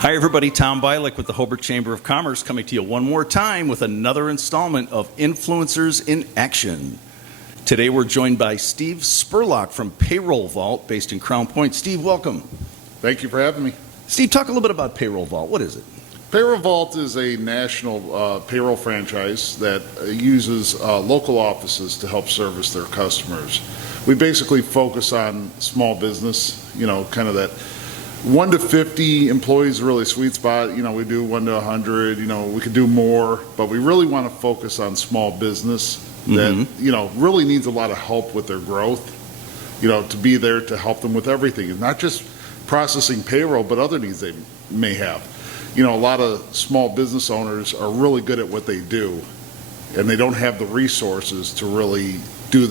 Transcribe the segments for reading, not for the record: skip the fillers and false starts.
Hi, everybody. Tom Bialik with the Hobart Chamber of Commerce coming to you one more time with another installment of Influencers in Action. Today, we're joined by Steve Spurlock from Payroll Vault based in Crown Point. Steve, welcome. Thank you for having me. Steve, talk a little bit about Payroll Vault. What is it? Payroll Vault is a national payroll franchise that uses local offices to help service their customers. We basically focus on small business, kind of that 1 to 50 employees is really a sweet spot. We do 1 to 100, we could do more, but we really want to focus on small business that, really needs a lot of help with their growth, to be there to help them with everything, and not just processing payroll, but other needs they may have. A lot of small business owners are really good at what they do, and they don't have the resources to really do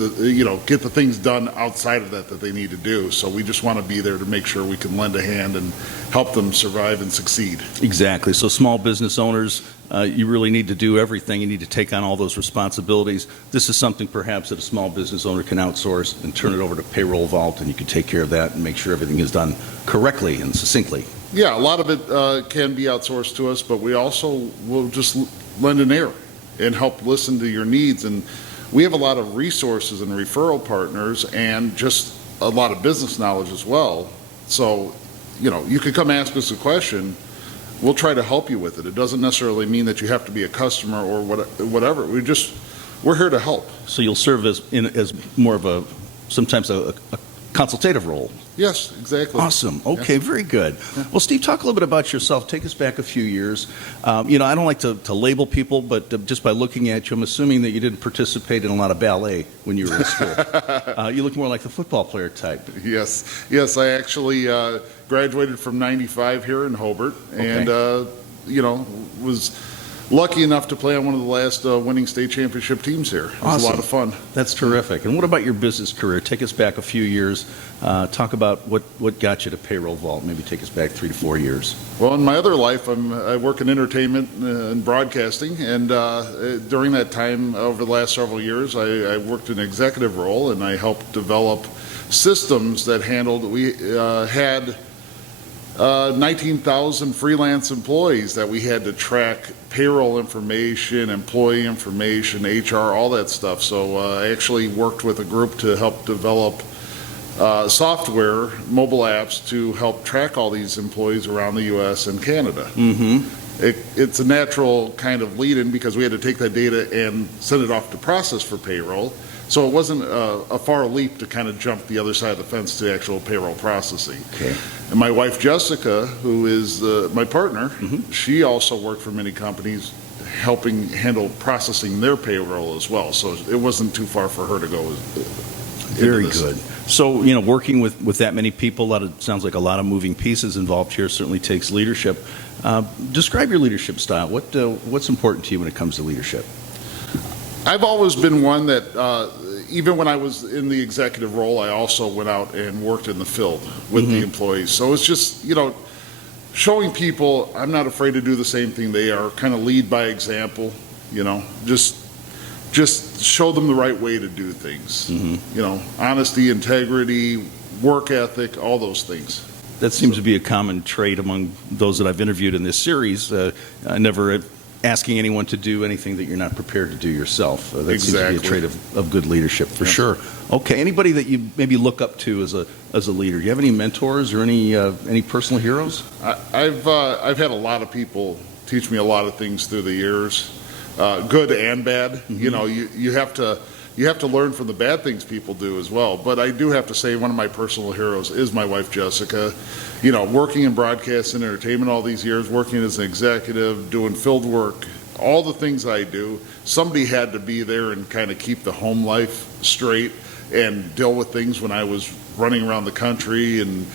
get the things done outside of that they need to do. So we just want to be there to make sure we can lend a hand and help them survive and succeed. Exactly. So small business owners, you really need to do everything. You need to take on all those responsibilities. This is something perhaps that a small business owner can outsource and turn it over to Payroll Vault, and you can take care of that and make sure everything is done correctly and succinctly. Yeah, a lot of it can be outsourced to us, but we also will just lend an ear and help listen to your needs. And we have a lot of resources and referral partners and just a lot of business knowledge as well. So, you could come ask us a question. We'll try to help you with it. It doesn't necessarily mean that you have to be a customer or whatever. We're here to help. So you'll serve as more of sometimes a consultative role. Yes, exactly. Awesome. Okay, yeah. Very good. Yeah. Well, Steve, talk a little bit about yourself. Take us back a few years. I don't like to label people, but just by looking at you, I'm assuming that you didn't participate in a lot of ballet when you were in school. You look more like the football player type. Yes. I actually graduated from '95 here in Hobart, and was lucky enough to play on one of the last winning state championship teams here. It was awesome. A lot of fun. That's terrific. And what about your business career? Take us back a few years. Talk about what got you to Payroll Vault. Maybe take us back 3 to 4 years. Well, in my other life, I work in entertainment and broadcasting, and during that time, over the last several years, I worked in an executive role, and I helped develop systems that handled. We had 19,000 freelance employees that we had to track payroll information, employee information, HR, all that stuff. So I actually worked with a group to help develop software, mobile apps to help track all these employees around the U.S. and Canada. It's a natural kind of lead-in because we had to take that data and send it off to process for payroll. So it wasn't a far leap to kind of jump the other side of the fence to actual payroll processing. Okay. And my wife, Jessica, who is my partner, she also worked for many companies helping handle processing their payroll as well. So it wasn't too far for her to go. Very good. So, working with that many people, sounds like a lot of moving pieces involved here. Certainly takes leadership. Describe your leadership style. What's important to you when it comes to leadership? I've always been one that, even when I was in the executive role, I also went out and worked in the field with the employees. So it's just, showing people I'm not afraid to do the same thing they are, kind of lead by example, just show them the right way to do things. Honesty, integrity, work ethic, all those things. That seems to be a common trait among those that I've interviewed in this series. Never asking anyone to do anything that you're not prepared to do yourself. That seems to be a trait of good leadership for sure. Okay, anybody that you maybe look up to as a leader? Do you have any mentors or any personal heroes? I've had a lot of people teach me a lot of things through the years, good and bad. You have to learn from the bad things people do as well. But I do have to say one of my personal heroes is my wife, Jessica. Working in broadcast and entertainment all these years, working as an executive, doing field work, all the things I do, somebody had to be there and kind of keep the home life straight and deal with things when I was running around the country and,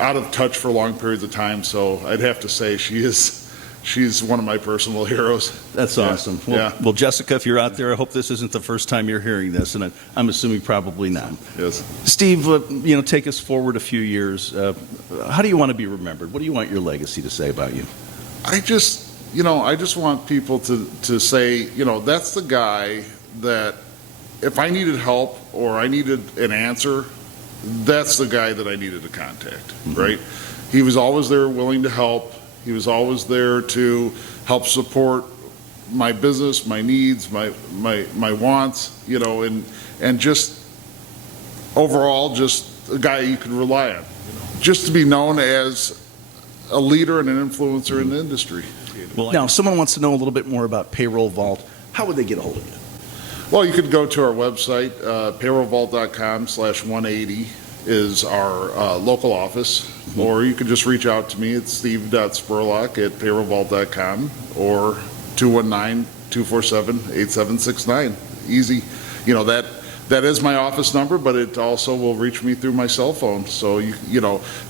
out of touch for long periods of time. So I'd have to say she's one of my personal heroes. That's awesome. Well, Jessica, if you're out there, I hope this isn't the first time you're hearing this, and I'm assuming probably not. Yes. Steve, take us forward a few years. How do you want to be remembered? What do you want your legacy to say about you? I just want people to say, that's the guy that if I needed help or I needed an answer, that's the guy that I needed to contact, right? He was always there willing to help. He was always there to help support my business, my needs, my wants, and just overall, just a guy you could rely on. Just to be known as a leader and an influencer in the industry. Now, if someone wants to know a little bit more about Payroll Vault, how would they get a hold of you? Well, you could go to our website, payrollvault.com/180 is our local office, or you could just reach out to me at steve.spurlock@payrollvault.com or 219-247-8769. Easy. That is my office number, but it also will reach me through my cell phone. So,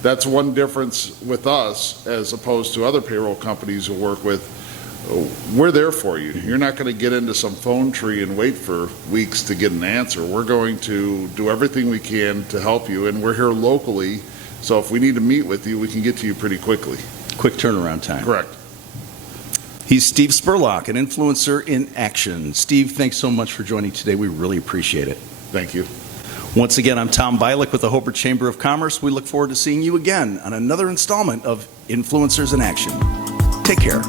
that's one difference with us as opposed to other payroll companies who work with. We're there for you. You're not going to get into some phone tree and wait for weeks to get an answer. We're going to do everything we can to help you, and we're here locally. So if we need to meet with you, we can get to you pretty quickly. Quick turnaround time. Correct. He's Steve Spurlock, an influencer in action. Steve, thanks so much for joining today. We really appreciate it. Thank you. Once again, I'm Tom Bialik with the Hobart Chamber of Commerce. We look forward to seeing you again on another installment of Influencers in Action. Take care.